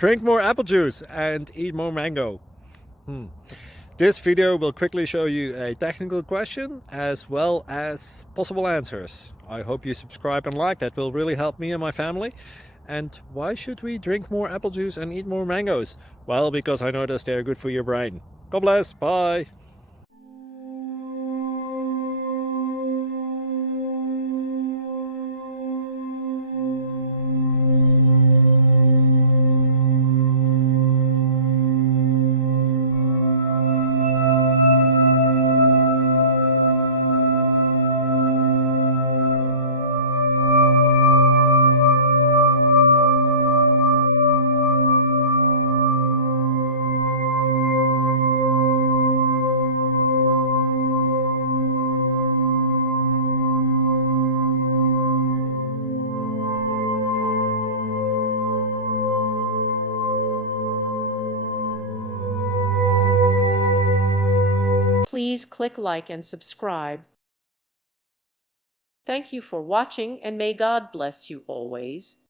Drink more apple juice and eat more mango. This video will quickly show you a technical question as well as possible answers. I hope you subscribe and like, that will really help me and my family. And why should we drink more apple juice and eat more mangoes? Well, because I noticed they're good for your brain. God bless, bye! Please click like and subscribe. Thank you for watching, and may God bless you always.